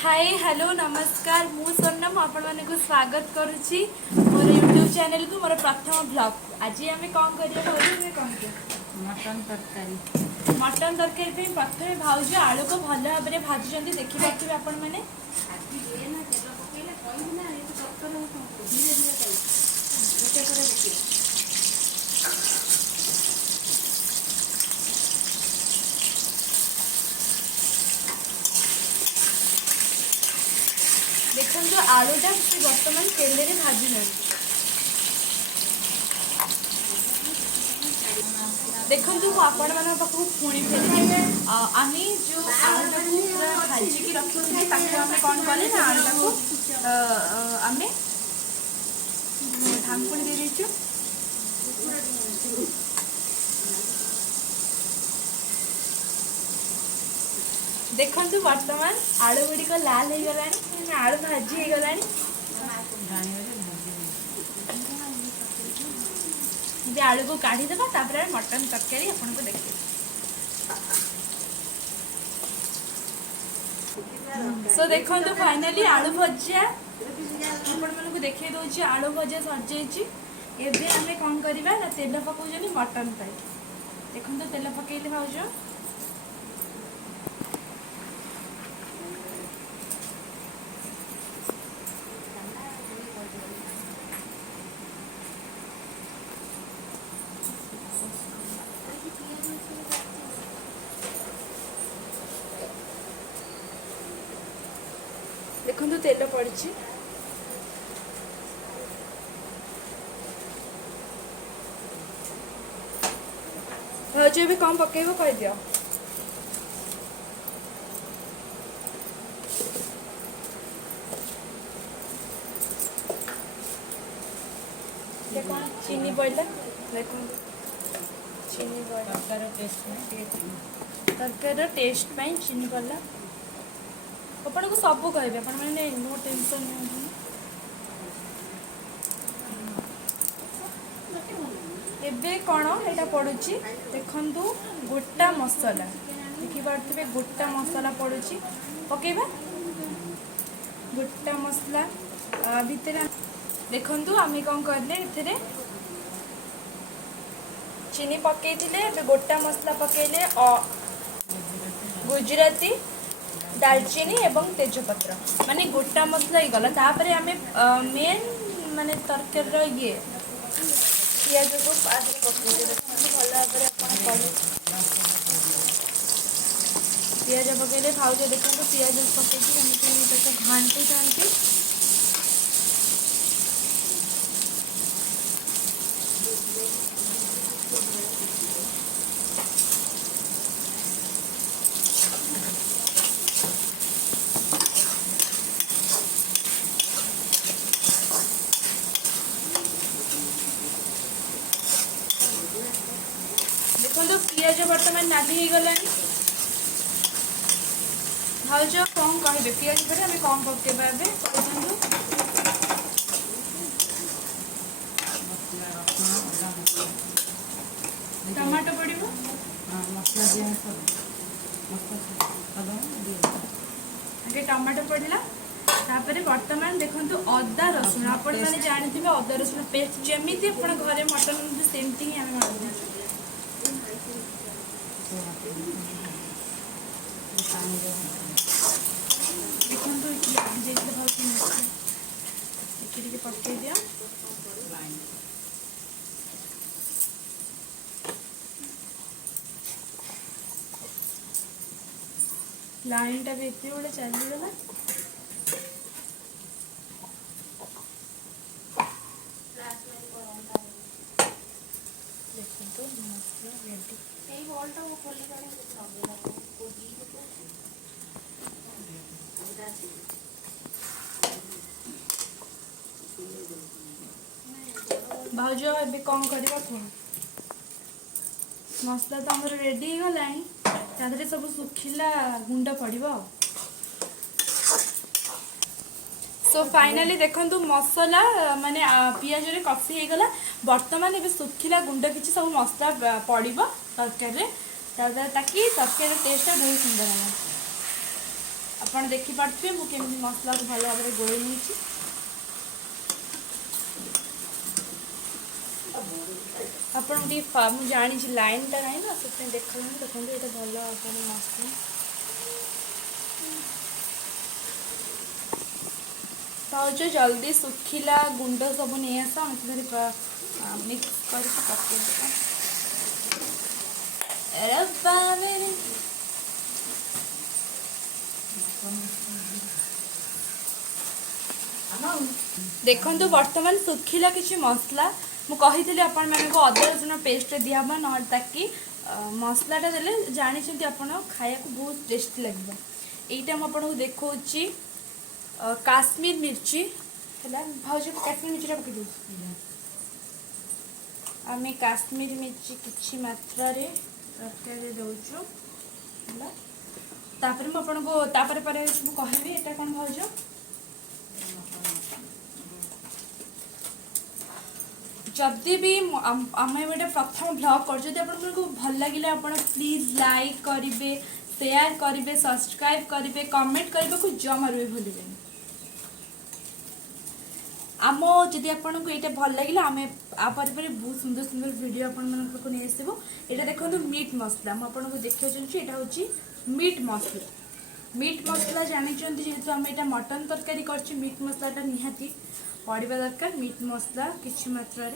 Hi hello नमस्कार मु सोनम आपण माने को स्वागत करुच्ची मोर यूट्यूब चैनल को मोर प्रथम ब्लॉग आज आम कौन करिए मटन तरकारी प्रथम भाउज आलू को भल भाव में भाजुंट देखिपे आपण मैंने देखो जो आलूटा से बर्तमान तेल में भाजी ना देखो आपण मान पाक पुणी फेर आम जो आलूटा को पूरा भाजिकी रखी आम कौन कले ना आलूटा को आम ढांकुणी दे दीचु देखु बर्तमान आलू गुड़िक लाल हो गला आलू भाजी हो गला आलू को काढ़ीदेव मटन तरकारी आपन को देखिए सो देखो फाइनली आलू भजा आपण मन को देखे दौर आलू भजा सजाई एबे आमे कौन करवा ना तेल पकाउछनी मटन पाई देखो तेल पकईले भाउज देखो तेल पड़ी भाज भी कम पकेब कह दियो चीनी पड़ा देखो चीनी तरकार टेस्ट में चीनी पड़ा आपण को सब कहे आपण मैंने नो टेंशन एबे कौन यहाँ पड़ुची देखु गोटा मसला देखिपे गोटा मसला पड़ुची पकेबा गोटा मसला भितर देखु आम कौन करले चीनी पकई गोटा मसला पकईले गुजराती दालचीनी एवं तेजपत्र माने गोटा मसला ही गला तापरे आमे मेन माने तरकारी ये पियाज को पास पकई भल भाव पियाज पकईले भाउज देखो पियाज पकई घाटी था देखो पियाज बर्तमान नाली हो गला भाउज कौन कहे पियाज पर आम कौन पकेबा टमाटो पड़ो आगे टमाटो पड़ला तापर बर्तमान देखो अदा रसुण आपण मैंने जानी अदा रसुण पेस्ट जमी घरे मटन सेमती ही आम देखो पकई दिया लाइन टा भी इतने बड़े चलगला भाउज ए कौन करवा मसला तो आम रेडी गला सब सुखिला गुंड पड़ो सो फाइनाली देखो मसला माने पियाज रे कषी हो गला बर्तमान ए सुखिला गुंड किसी सब मसला पड़ो तरकारी ताकि तरकारी टेस्ट बहुत सुंदर है ଆପଣ ଦେଖିପାରୁଥିବେ ମୁଁ କେମିତି ମସଲାକୁ ଭଲ ଭାବରେ ଗୋଳେଇ ନେଇଛି। ଆପଣଙ୍କୁ ଟିକେ ମୁଁ ଜାଣିଛି ଲାଇନ୍ଟା ନାହିଁ ନା ସେଥିପାଇଁ ଦେଖାଯାଉନି। ଦେଖନ୍ତୁ ଏଇଟା ଭଲ ଭାବରେ ମସଲା ଭାଉଜ ଜଲ୍ଦି ଶୁଖିଲା ଗୁଣ୍ଡ ସବୁ ନେଇ ଆସ ଆମେ ଧରି ମିକ୍ସ କରିକି ପକେଇଦେବା। देखु बर्तमान सुखिला किसी मसला मु कही आपण मानक अदा रसुण पेस्ट दिहब ना ताकि मसलाटा देले जानते आपण खाया को बहुत टेस्टी लगे। यहीटा मुझे देखा काश्मीर मिर्ची है भाज काश्मीर मिर्ची पकड़ आम काश्मीर मिर्ची किसी मात्रा तरकारी दौचु मुझे कहबी एटा कौन भाज जदि भी आम गोटे प्रथम ब्लॉग कर भल लगे आप प्लीज लाइक करेंगे शेयर करेंगे सब्सक्राइब करेंगे कमेंट करने को जमा भी भूलें। आम जदि आपको ये भल लगे आम आपर बहुत सुंदर सुंदर वीडियो आपको नहीं आसो। यहाँ देखो मीट मसला मुझे देखा चाहिए यहाँ हूँ मीट मसला। मीट मसला जानते जेहेतु आम यहाँ मटन तरकारी कर मीट मसलाटा निहाती पड़वा दरकार। मीट मसला किसी मात्रा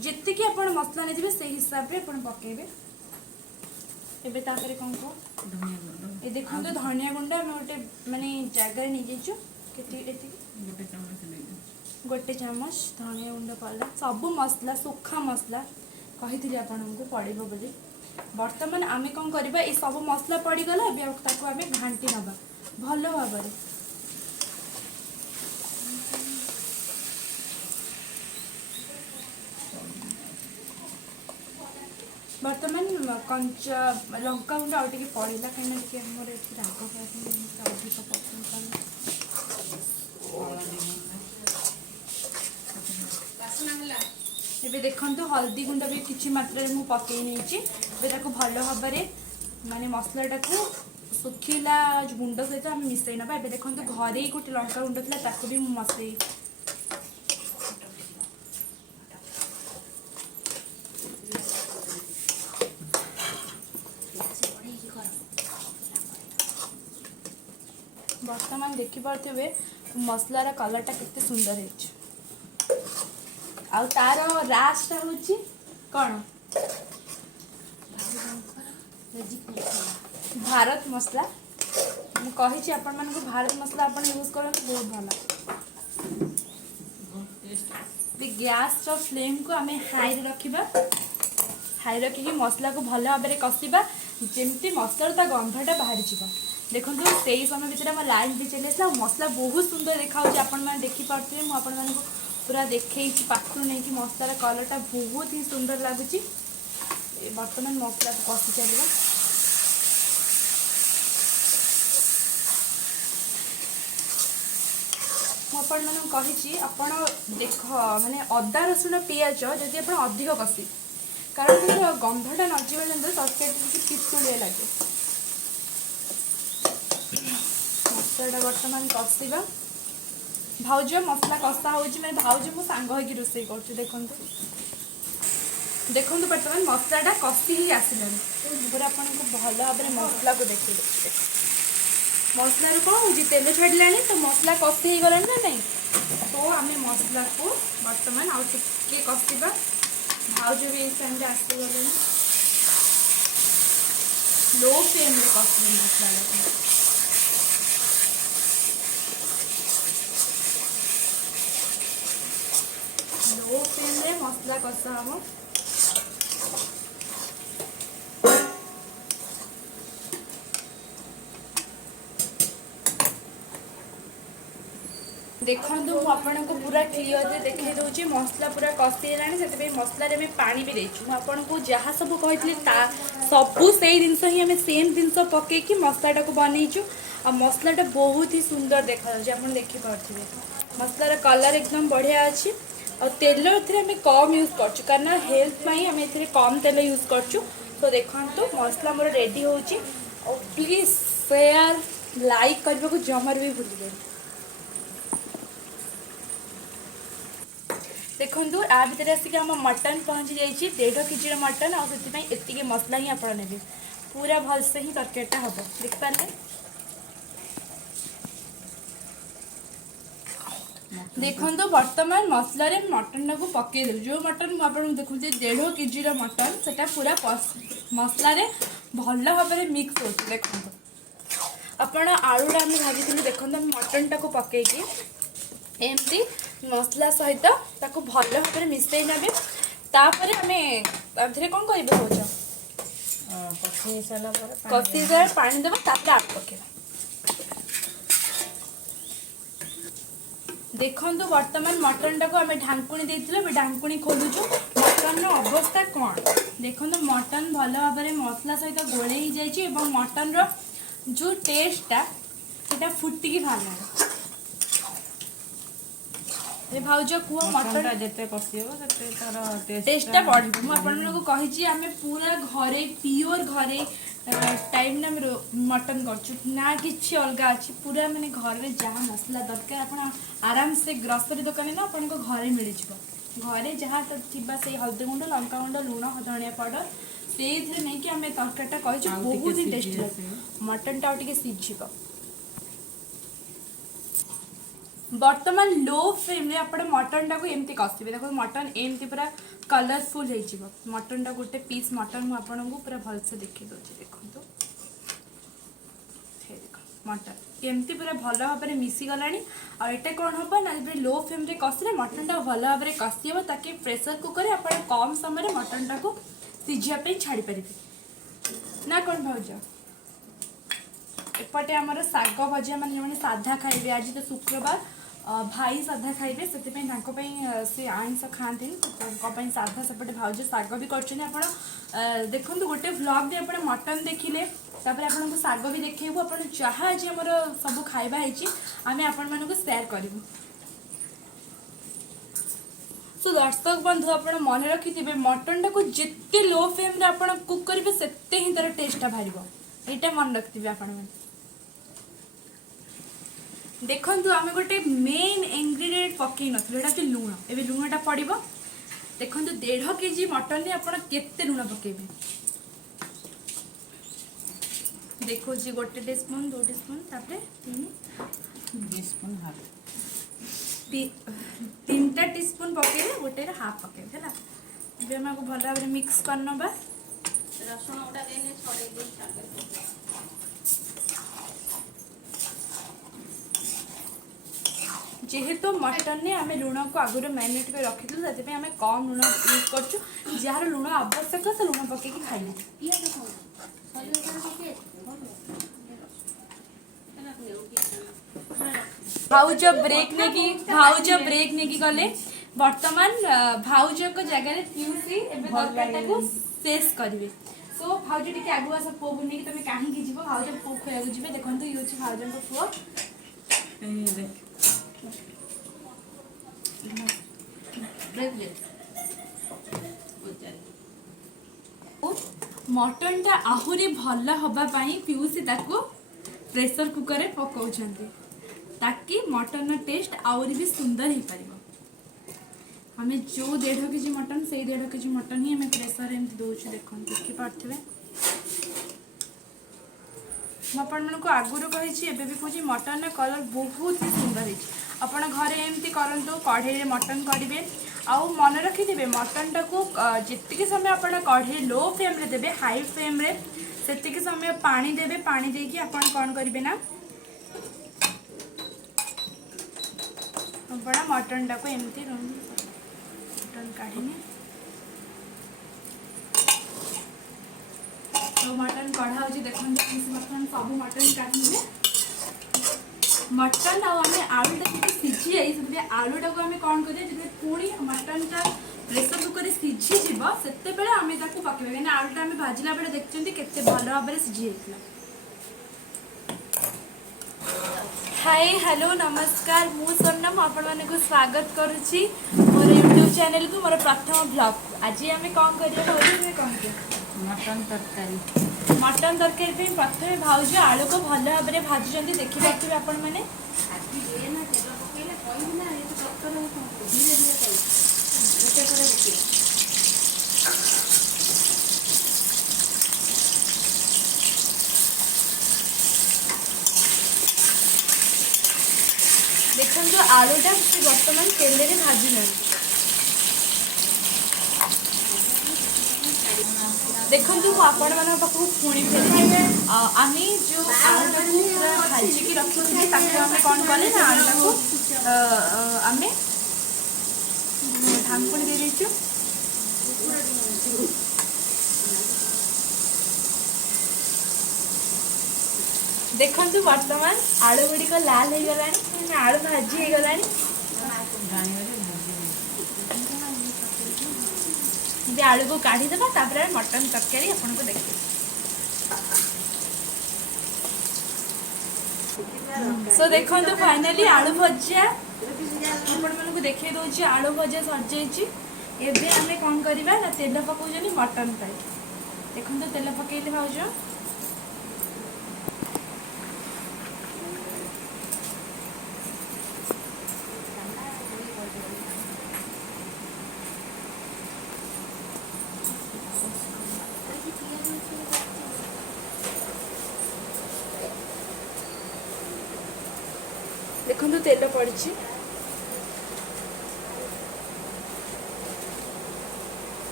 जितकी आप मसला नहीं से हिसाब से पकेबे। एबे तापर कौन कह ये देखो धनिया गुंड आम गोटे मानने जगार नहीं जाइचु गोटे चामच धनिया गुंड पड़ा सब मसला सुखा मसला कही आपको पड़ो बोली। बर्तमान आम कौन करवा ये सब मसला पड़गला आम घाटी नवा भल भाव। बर्तमान कंचा लंका गुंड आउ टे पड़ा कहीं राग अधिक पसंद ए देखो हल्दी गुंड भी किसी मात्रा में पकई नहीं भल भाव माने मसलाटा को सुखिला गुंड सहित आम मिसई ना। देखो घरे गोटे लंका गुंड था भी मसई बर्तमान देखिपे मसलार कलरटा केते सुंदर है आ तार रासटा हूँ कौन भारत मसला मुझे आपण मान भारत मसला आप यूज कर बहुत भल। गैस फ्लेम को आम हाई रखा हाई रखिकी मसला को भल भाव कषा जमती मसलार गंधटा बाहरी जा। देखो से समय भितर आम लाइन भी चली आसा मसला बहुत सुंदर देखा आपण मैंने देखिपे मुझे पूरा देखे पाखु नहीं कि मसलार कलरटा बहुत ही सुंदर लगुच। बर्तमान मसला को कषि चलवा मुझे आपण देख माने अदा रसुण पिज जदि आप अधिक कषि कारण गंधटा नजीवा जन तरकारी पितुलिया लगे। मसलाटा बर्तमान कषा भाउज मसला कषा हो भाउज मो सांग हो रोसे कर देखो बर्तमान मसलाटा कषि ही आसला पूरा आपको भल भाव मसला को देखे मसला कौन हो तेल छाड़ा तो मसला कषि हो गला ना नहीं तो आम मसला को बर्तमान आउ टे कषा भाउज भी टाइम आसगले लो फ्लेम में कषि मसला लो फ्लेम में मसला कषा हम देखो आपको पूरा क्लीयर देखा दूसरी मसला पूरा कषिगला से मसलार में पानी भी देचु आपको जहाँ सब कही सबू से जिनस ही आम सेम जिनस पकईकि मसलाटा को बनईचु आ मसलाटा बहुत ही सुंदर देखा आप देखिपे मसलार कलर एकदम बढ़िया अच्छी और तेल आम कम यूज कर कारण हेल्थ आम ए कम तेल यूज कर। तो देखो मसला मोर रेडी हो प्लीज शेयर लाइक करने को जमार भी भूलिए। देखो आ भितर आसिक आम मटन पहुँची जाइए 1.5 केजी मटन आती मसला ही आप ने पूरा भलसे ही तरकारीटा हम देखिपारे। देखो बर्तमान मसला मटन को पकईदेलु जो मटन मुझे देखुँ 1.5 केजी मटन से पूरा मसला भल भाव में मिक्स हो। देखो आपण आलूटा आम भाजी देखो मटन टाक पकईकी एमती मसला सहित ताको भल भाव में मिसई ने तापर आम कौन कर कषी सारा पानी देव तापर आलू पकेबा। देखो बर्तमान मटन टाक आम ढांकुणी देते ढांकुणी खोलुचु मटन अवस्था कौन देखो मटन भल भाव में मसला सहित गोले ही जाइए मटन रो जो टेस्टा से फुटिकी बाहर भाउज कुह मटन जिते पशिब टेस्टा बढ़ मुझे आम पूरा घरे प्योर घरे टाइम मटन करना कि अलग अच्छी पूरा मानने घर में जहाँ मसला दरकार आप आराम से ग्रोसरी दुकान ना आपको घरे मिल घरे जहाँ थी से हल्दी गुंड लंका गुंड लुण धनिया पाउडर से नहीं कि आम तरकारीटा कर बहुत ही टेस्टी लगे मटन टा सीझ। बर्तमान लो फ्लेम रे आप मटन टाक एमती कषिबे देखो मटन एमती पूरा कलरफुल हो मटन टा गोटे पीस मटन मुझे आपको पूरा भलसे देखी दूसरी देखो मटन एमती पूरा भल भाव में मिसी गलानी आटा कौन हम ना लो फ्लेम रे कषिले मटन टा भल भाव में कषि हे ताकि प्रेसर कुकर में आप कम समय मटन टा को सीझापी छाड़ी पारे ना कौन भाज एपटे आमर शाग भजा मैंने साधा खाइबे आज तो शुक्रवार भाई साधा खाइबे से सी आइंस खाती साधा सेपटे भाज शाग भी कर देखो गोटे व्लॉग भी आप मटन देखिले तापर आपको शाग भी देखू आप जहाँ आज आम सब खाଇବା आम आपण सेयार करूँ। सो दर्शक बंधु आप मन रखि मटन टाक जिते लो फ्लेम रे आप कुक करेंगे सेते ही तार टेस्टा बाहर यहाँ मन रखिथे आपण देखु आम गोटे मेन इंग्रेडिएंट पकई ना लुण ए लुणटा पड़ो देखो 1.5 केजी मटन में आप केते लुण पकेबे देखो जी गोटे टीस्पून 2 टीस्पून तापर 3 टीस्पून हाफ 3टा टीस्पून पकेबे गोटे हाफ पकेबे है ना भल भाव मिक्स करनबा रसुण गोटा देने छड़े दे जेहेतु मटन ने आम लुण को आगुरी मैरिनेट कर रखी से आम कम लुण यूज कर जार लुण आवश्यक से लुण पकई खाइले। भाउज ब्रेक नहीं गले बर्तमान भाउज को जगह पिउसी तरकारीटा को शेष करेंगे सो भाउज टी आगुआ सब पुओ को नहीं तुम कहीं जीव भाउज पुओ खुआ जी देखो ये हूँ भाउज पुओ मटन टा आहुरी भल हवापाई पिउसी ताको प्रेसर कुकर रे पकाउछन्ते ताकि मटन टेस्ट आहुरी भी सुंदर हो पारिबो। हमें जो 1.5 केजी मटन से 1.5 केजी मटन ही हमें प्रेसर एमती दौर देख देखी पारे मुझे आगुरी कही भी मटन कलर बहुत ही सुंदर है आपण घरे एमती करंतु कढ़ई मटन करेंगे आउ मन रखिथे मटन टाको जितकी समय आप कढ़ई लो फ्लेम रे देबे हाई फ्लेम रे सेतिकी समय पानी देबे पानी देकी आपण कौन करेंगे ना बड़ा मटन टाको एमती मटन काढ़ी तो मटन कढ़ा हो देखो सब मटन काढ़ी मटन आम आलूटा सीझी जाए आलूटा को आम कौन करें पुणी मटनटा प्रेसर कुकर सीझीज से आम पकड़ा कहीं आलूटा आम भाजला बेले देखते केते भल भाव में सीझी जाता। हाय हेलो नमस्कार मु सोनम आपण मानक स्वागत करुच्ची मोर यूट्यूब चैनल को मोर प्रथम ब्लॉग आज आम कौन करें कौन मटन तरकारी मटन तरकारी पे प्रथमे भाउज आलू को भल भाव में भाजुंट देखी पारे आपण मैंने देखो आलूटा से बर्तमान तेल में भाजी ना देखो आपण मान पाक पुणी फेर आम जो आलूटा पूरा भाजिकी रखी आम कौन कले ना आलूटा को आम ढांकुणी दे देचु देखु बर्तमान आलू गुड़िक लाल हो गला आलू भाजी हो गला आलू को काढ़ीदेवा मटन तरकारी आपन को देखिए सो देखो फाइनली आलू भजिया आपण मन को देखे दौर आलू भजिया सर एबे आमे कौन करवा ना तेल पकाउछनी मटन पाई देखो तेल पकईले भाउज देखो तेल पड़ी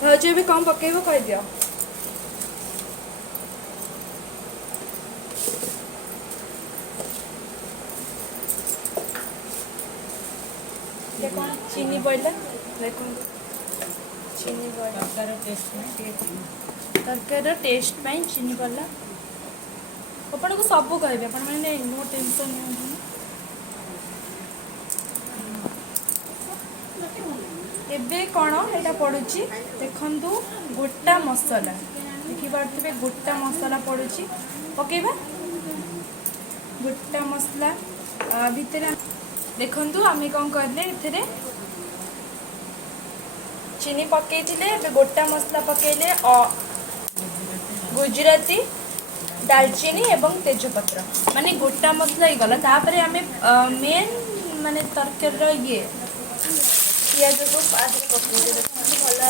भाज भी कम पकेब कह दियो देखो चीनी पड़ला देखो चीनी तरकार टेस्ट में चीनी पड़ला अपन को सब कहे अपन मैंने नो टेंशन एबे कौन यहाँ पड़ुची देखु गोटा मसला देखिपे गोटा मसला पड़ुची पकेबा गोटा मसला भितर देखु आम कौन करले चीनी पकई गोटा मसला पकईले गुजराती दालचीनी एवं तेजपत्र माने गोटा मसला ही गला तापरे आमे मेन माने तरकारी ये पियाज को पास पकई भल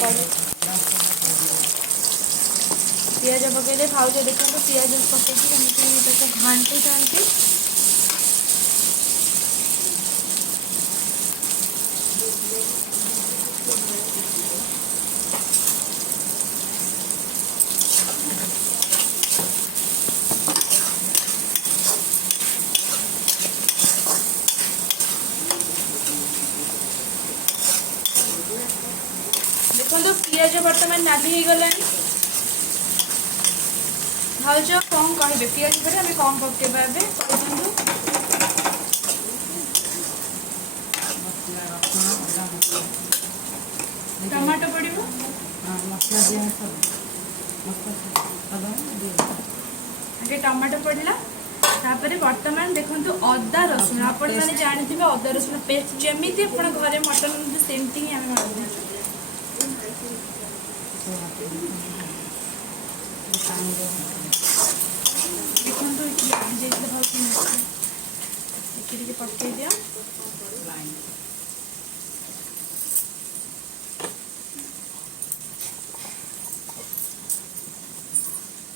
भाव पियाज पकईले भाउज देखो पियाज पकई घाटी था देखो पियाज बर्तमान नाली हो गला भाउज कौन कहे पियाज पर आम कौन पकेबा टमाटो पड़ो आगे टमाटो पड़ला बर्तमान देखो अदा रसुण आपण मैंने जानी अदा रसुण पेस्ट जमी घरे मटन सेमती ही आम देखो पकई दिया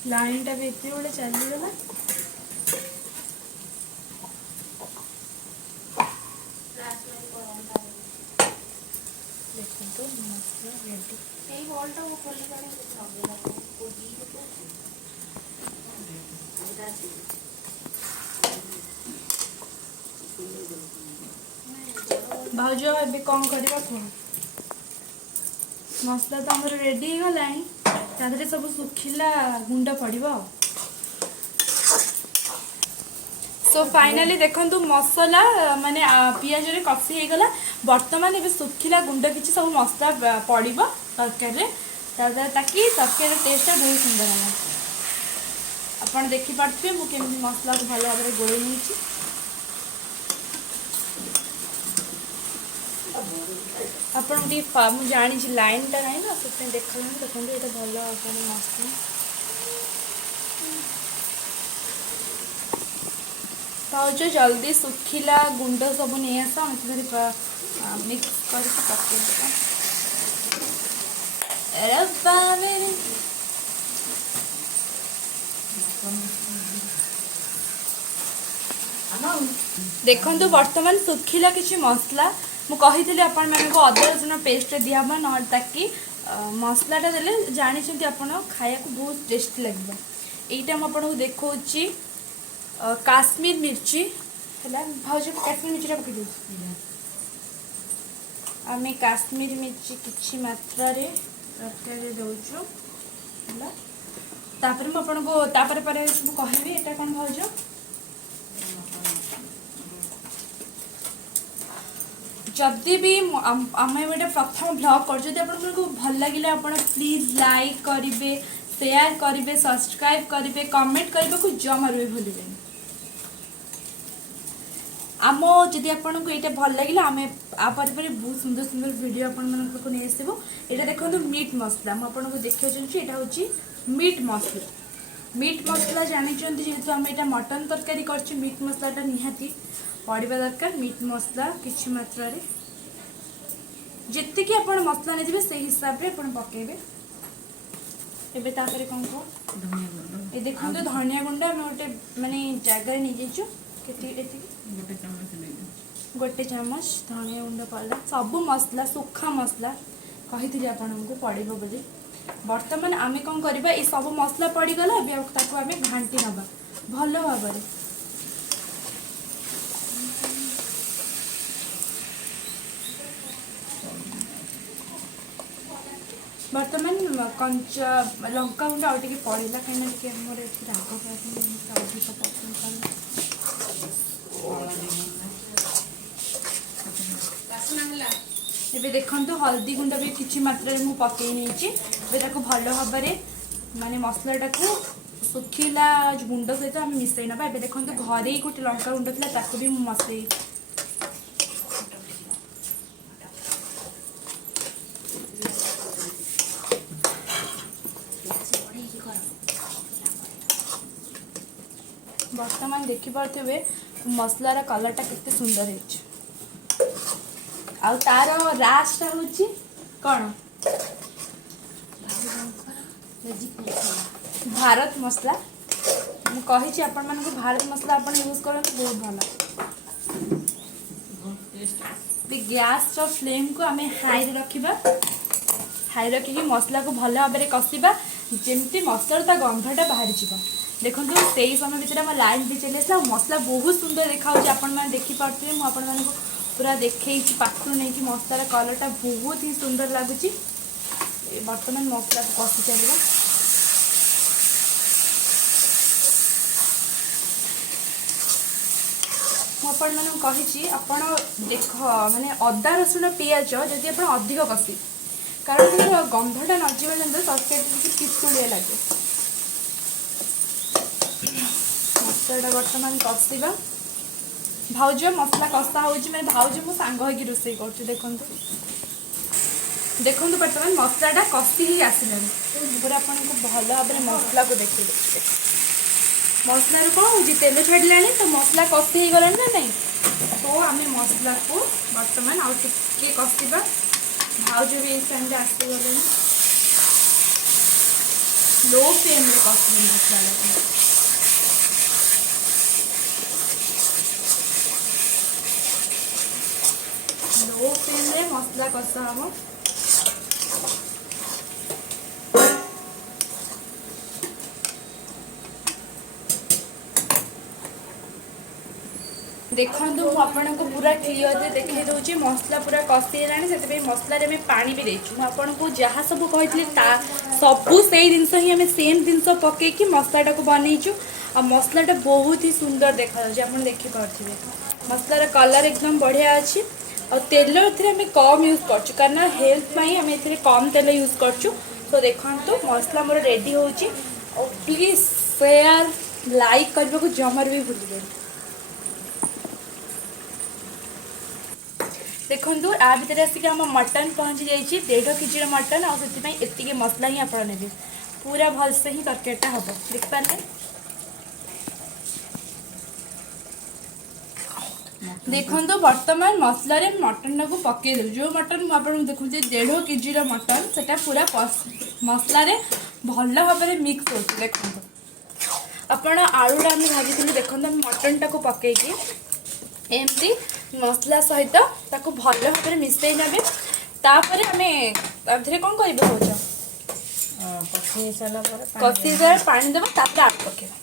लाइन टा भी इतने बड़े चलीगला भाउज ए कौन करवा कौन मसला तो आमर रेडी हो गला सब सुखिला गुंड पड़ो सो फाइनली देखो मसला माने पियाज रे कषी हो गला बर्तमान ए सुखिला गुंड किसी सब मसला पड़ो तरकारी ताकि तरकारी टेस्ट बहुत सुंदर है आप देखिपे मुझे मसला को भल भाव गोल नहीं ଆପଣ ଟିକେ ମୁଁ ଜାଣିଛି ଲାଇନଟା ନାହିଁ ନା ସେଥିପାଇଁ ଦେଖାଯାଉନି। ଦେଖନ୍ତୁ ଏଇଟା ଭଲ ଆପଣ ମସଲା ଭାଉଜ ଜଲ୍ଦି ଶୁଖିଲା ଗୁଣ୍ଡ ସବୁ ନେଇ ଆସ ଆମେ ସେଥିରେ ମିକ୍ସ କରିକି ପକେଇଦେବା। ରବ୍ବା मेरे देखु बर्तमान सुखिला किसी मसला मु कही आपण मानक अदा रसुण पेस्ट दिहब ना ताकि मसलाटा देले जानते आपण खाया को बहुत टेस्टी लगे। यहीटा मुझे देखा काश्मीर मिर्ची है भाज काश्मीर मिर्ची पकड़ आम काश्मीर मिर्ची किसी मात्रा तरकारी दौचु मुझे कहबी एटा कौन भाज जदि भी आम गोटे प्रथम ब्लॉग कर भल लगे आप प्लीज लाइक करेंगे शेयर करेंगे सब्सक्राइब करेंगे कमेंट करने को जमा भी भूलें। आम जदि आपको ये भल लगे आम आपर बहुत सुंदर सुंदर वीडियो आपको नहीं आसो। यहाँ देखो मीट मसला मुझे देखा चाहिए यहाँ हूँ मीट मसला। मीट मसला जानते जेहेतु आम यहाँ मटन तरकारी कर मीट मसलाटा निहाती पड़वा दरकार। मीट मसला किसी मात्रा जितकी आप मसला नहीं से हिसाब से पकेबे। एबे तापर कौन कह ये देखो धनिया गुंड आम गोटे मानने जगार नहीं जाइचु गोटे चामच धनिया गुंड पड़ा सब मसला सुखा मसला कही आपको पड़ो बोली। बर्तमान आम कौन करवा ये सब मसला पड़गला आम घाटी नवा भल भाव में। बर्तमान कंचा लंका गुंड आगे पड़ा कहीं राग देखो हल्दी गुंड भी किसी मात्रा में पकई नहीं भल भाव माने मसलाटा को सुखिला गुंड सहित आम मिसई ना। देखो घरे गोटे लंका गुंड था भी मसई बर्तमान देखिपे मसलार कलरटा केते सुंदर है तार रासटा हूँ कौन भारत मसला मुझे आपण मान भारत मसला आप यूज कर बहुत भल। गैस फ्लेम को आम हाई रखा हाई रखिकी मसला को भल भाव में कषा जमती मसला गंधटा बाहरी जाव। देखो से समय भितर आम लाइन भी चली आसा मसला बहुत सुंदर देखा आपण मैंने देखिपे मुझे पूरा देखी पाखु नहीं कि मसलार कलरटा बहुत ही सुंदर लगुच। बर्तमान मसला को कषि चलिए मुझे आपण देख माने अदा रसुण पिज जदि आप अधिक कषि कारण गंधटा नजा तरकारी पितुड़िया लगे। मसलाटा बर्तमान कषा भाउज मसला कषा हो भाउज मो सांग हो रोसे कर देखो बर्तमान मसलाटा कषि ही आसलानी पूरा आपको भल भाव में मसला को देखे मसला कौन हो तेल छाड़ा तो मसला कषि हो गला ना नहीं तो आम मसला को बर्तमान आउ टे कषा भाउज भी ये टाइम आसगले लो फ्लेम में कषि मसला लो फ्लेम में मसला कषा हम देखो आपको पूरा क्लीयर देखी दूसरी मसला पूरा कषिगला से मसलार आम पानी भी देचु आपको जहाँ सब कही सबू से जिनस ही आम सेम जिनस पकईकि मसलाटा को बनईचु आ मसलाटा बहुत ही सुंदर देखा आप देखिपे मसलार कलर एकदम बढ़िया अच्छी और तेल आम कम यूज कर कारण हेल्थ आम ए कम तेल यूज कर। तो देखो मसला मोर रेडी हो प्लीज शेयर लाइक करने को जमार भी भूलिए। देखो आ भितर आसिक आम मटन पहुँची जाइए 1.5 केजी मटन आती मसला ही आप ने पूरा भलसे ही तरकारीटा हम देखिपारे। देखो बर्तमान मसलार मटन टाक पकईदेलु जो मटन मुझे देखुँ 1.5 केजी मटन से पूरा मसलार भल भाव में मिक्स हो। देखो आपण आलूटा आम भाजी देखो मटन टाक पकईकी एमती मसला सहित ताको भल भाव में मिसई ने तापर आम कौन कर कषी सारा पानी देवा तापर आलू पकेबा।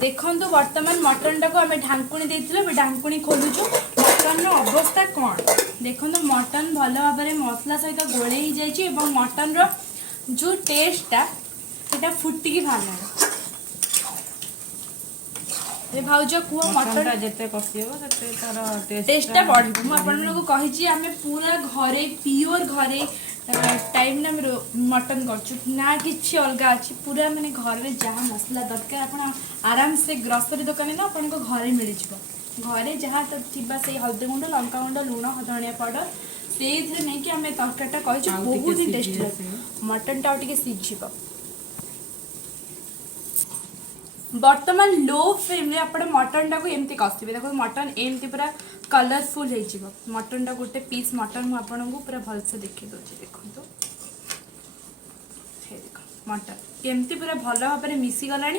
देखो बर्तमान मटन टाक आम ढांकुणी देते ढांकुणी खोलुचु मटन अवस्था कौन देखो मटन भल भाव में मसला सहित गोले ही जाइए मटन रो जो टेस्टा से फुटिकी बाहर भाउज कुह मटन जिते कषिब टेस्टा बढ़ मुझे आम पूरा घरे प्योर घरे टाइम ना मटन करना कि अलग अच्छी पूरा मानने घर में जहाँ मसला दरकार आप आराम से ग्रोसरी दुकान ना आपको घरे मिल घरे जहाँ थी से हल्दी गुंड लंका गुंड लुण धनिया पाउडर से नहीं कि आम तरकारीटा कही बहुत ही टेस्टी लगे मटन टा सीझ। बर्तमान लो फ्लेम रे आप मटन टाक एमती कषिबे देखो मटन एमती पूरा कलरफुल हो मटन टा गोटे पीस मटन मुझे पूरा भलसे देखी दूसरी देखो मटन केमती पूरा भल भाव में मिसीगला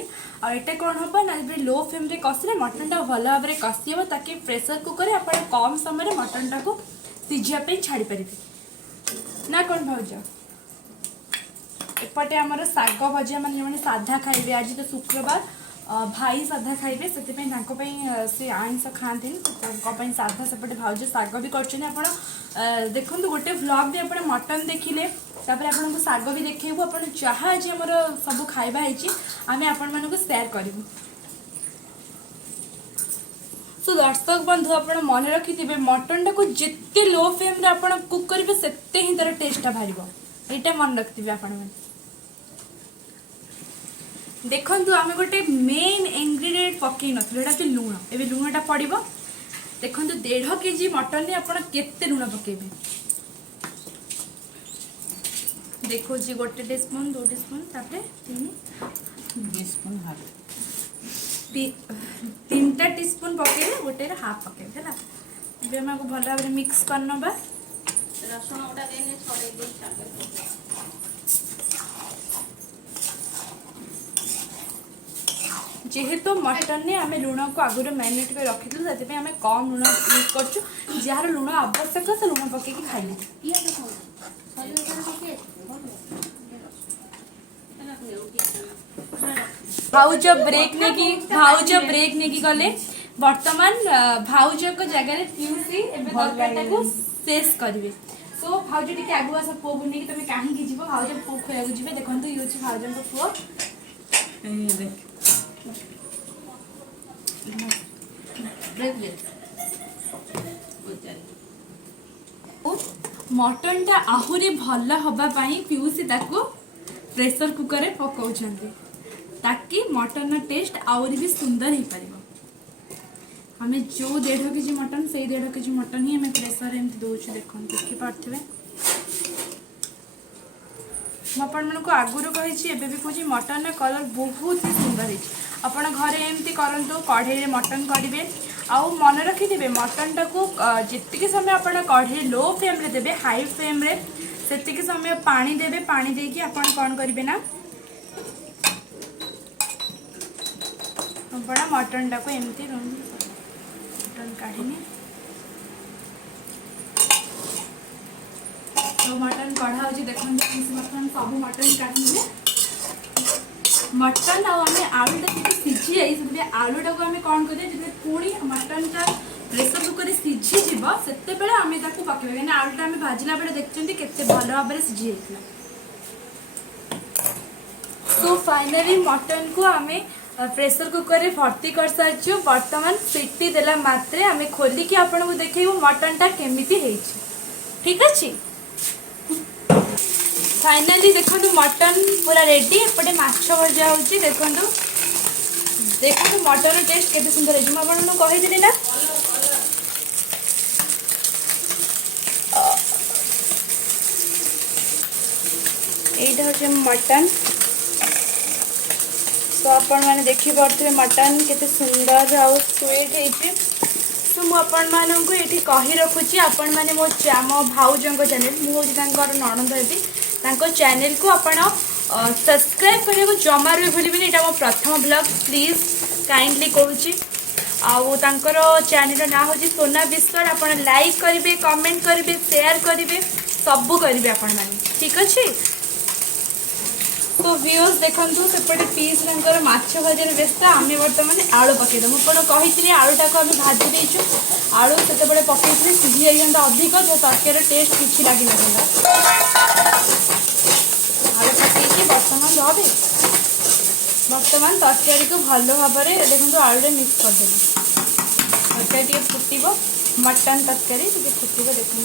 और ये कौन हम ना लो फ्लेम रे कषिले मटन टा भल भाव में कषि ताकि प्रेसर कुकर आप कम समय मटन टाक सीझापी छाड़ी पारे ना कौन भाज एपटे आमर शाग भजिया मैंने साधा खाइबे आज तो शुक्रवार भाई साधा खाइबे से से आइंस खाती साधा सेपटे भाज शाग भी कर देखो गोटे व्लॉग भी आप मटन देखिले आपको शाग भी देखू आप जहाँ आज आम सब खाଇବା आम आपण मानक शेयर करूँ। सो दर्शक बंधु आप मन रखिथे मटन टाक जिते लो फ्लेम आप कुक करेंगे सेते ही तार टेस्टा बाहर यहाँ मन रखिथे आपण देखु आम गोटे मेन इंग्रेडिएंट पकई ना लुण ए लुणटा पड़ो देखो 1.5 केजी मटन में आप केते लुण पकेबे देखो जी गोटे टीस्पून 2 टीस्पून 3टा टीस्पून पकेबे गोटे हाफ पकेबे है ना भल भाव मिक्स कर नबा रसुण जेहेतु मटन ने आम लुण को आगुरी मैरिनेट कर रखी से आम कम लुण यूज कर जार लुण आवश्यक से लुण पकई खाइले भाउज ब्रेक नहीं गले बर्तमान भाउज को जगह पिउसी को शेष करेंगे सो भाउज टी आगु आस पुओ को नहीं तुम कहीं जीव भाउज पुओ खोया जी देखो ये हूँ भाउज पुओ मटन टा आहुरी भल हवापाई पिउसी ताको प्रेशर कुकर में पकाउछन्ते ताकि मटन टेस्ट आहुरी भी सुंदर हो पार आम जो 1.5 केजी मटन से 1.5 केजी मटन ही आम प्रेशर एमती दौर देख देखिपे मुझे आगुरी कही भी कहे मटन कलर बहुत ही सुंदर है घरे एमती करूँ कढ़ई मटन करेंगे आउ मन रखिथे मटन टाक जितकी समय आप कढ़ई लो फ्लेम रे देवे हाई फ्लेम रे से समय पानी देवे पानी देकी आप कौन करेंगे ना मटन टाक एमती मटन काढ़ी तो मटन कढ़ा हो देखो मटन सब मटन काढ़ी मटन आम आलूटा सीझी जाए आलूटा को आम कौन करें पुणी मटन टा प्रेसर कुकर सीझीज से आम पकड़ा कहीं आलूटा आम भाजला बेले देखते केते भल भाव में सीझी जाता। सो फाइनली मटन को आम प्रेसर कुकर में भर्ती कर सारी बर्तमान सीटी देला मात्रे आम खोलिकी आपको देखो मटन टा केमिति हेछि ठीक अच्छे। फाइनली देखो मटन पूरा रेडी एपटे माछ भजा हो देखो देखो मटन टेस्ट केते सुंदर है आपन कही ना এইটা হচ্ছে মটন তো आपण मैंने देखि पारथिबे मटन केते सुंदर आउ स्वीट हेछि तो मु आपण माननकु एठी कहि रखुची आपण माने मो मो भाउजंग चैनल मु होछि तांकर ननंद हेबी तांको चैनल को आपण सब्सक्राइब करने को जमा भी भूलिबेनी एटा मो प्रथम ब्लॉग प्लीज काइंडली कहूची आउ तांकर चैनल ना होछि सोना विश्वास आपण लाइक करिवे कमेंट करिवे शेयर करिवे सब करिवे आपण माने ठीक अछि तो व्यूअर्स देखंतु सेपटे पीस रंगर माछ भाजर व्यस्त आमे वर्तमान आलू पकेद मुझे कही आलूटा को आम भाजी देचु आलू से पकई सिझी जाता अधिक जो तरकारी टेस्ट किसी लगे आलू पकई बर्तमान बर्तमान तरकारी को भल भाव में देखो आलू मिक्स करदेवी तरकारी फुटब मटन तरकारी फुटब देखो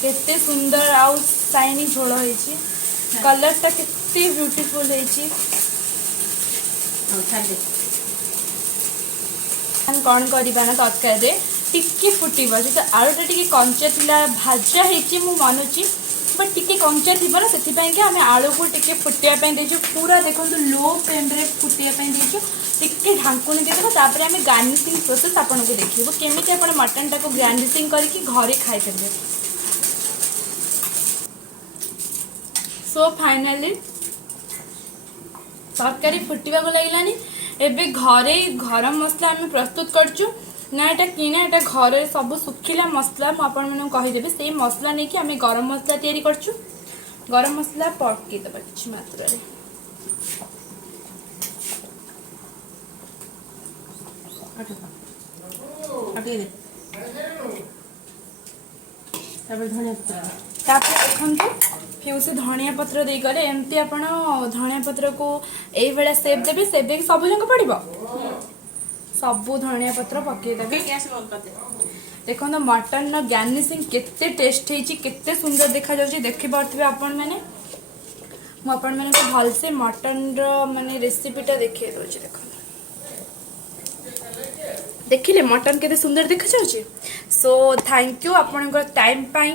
केते सुंदर आउ शाइनी झोल होइछि कलर टा कितनी ब्यूटीफुल है कौन करवा ना तरकारी टिके फुटब जो आलूटा टी कंचा थिला भाजा होती मु मानुची बट टिके कंचा थी ना से आम आलू को टिके फुटापी देचु पूरा देखो लो फ्लेम रे फुटापी देचु टिके ढांकुणी देदेबा आम गार्निशिंग प्रोसेस आपको देखिए केमी आप मटन टाक गार्निशिंग करके घरे खाई पारे सो फाइनली तरकारी फुटवा को लगलानी एबे घरे गरम मसला आम प्रस्तुत करचु ना एटा किना एटा घरे सब सुखिला मसला मुझे कहीदेवी से मसला नहीं कि आम गरम मसला तैयारी करचु गरम मसला पकई देबा किछि मात्रा रे देखु फिर से धनिया पत्र देगले एमती आप धनिया पत्र को यही भाया सेप देवे सेप दे सब जंग पड़ो सब धनिया पत्र पकईदेवी देखो मटन गार्निशिंग केते टेस्ट होती केते सुंदर देखा जाउछि देखि पारथिबे आपण माने मु आपण माने को भल से मटन रो माने रेसिपीटा देखिए दोछि देखो देखिले मटन केते सुंदर देखा जाउछि सो थैंक यू आपनकर टाइम पाई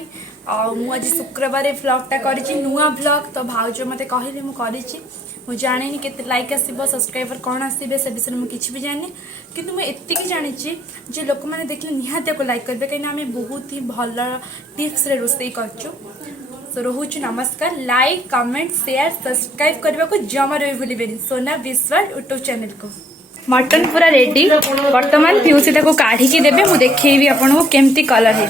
मुझे शुक्रवार व्लॉगटा करी नुआ व्लॉग तो भाउज मते कहले मु जानी केते लाइक आसीबो सब्सक्राइबर कौन आसीबे से विषय में किसी भी जानी किंतु मुझे एतिकी जानी जे लोक मैंने देखले निहाती को लाइक करेंगे कहीं आम बहुत ही भल टिप्स रे रोसई करचु सो रोहुचु नमस्कार लाइक कमेंट शेयर सब्सक्राइब करने को जमा भी भूलिबेनी सोना विश्वास यूट्यूब चैनल को मटन पूरा रेडी वर्तमान फ्यूसी को काढ़ी देवे मुझे देखी आपको केमती कलर है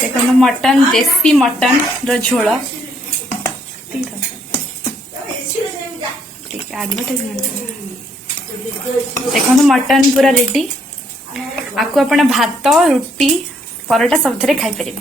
देखो मटन देसी मटन रो झोल देखो मटन पूरा रेडी आपको अपना भात रुटी परोटा सब खाई पारे।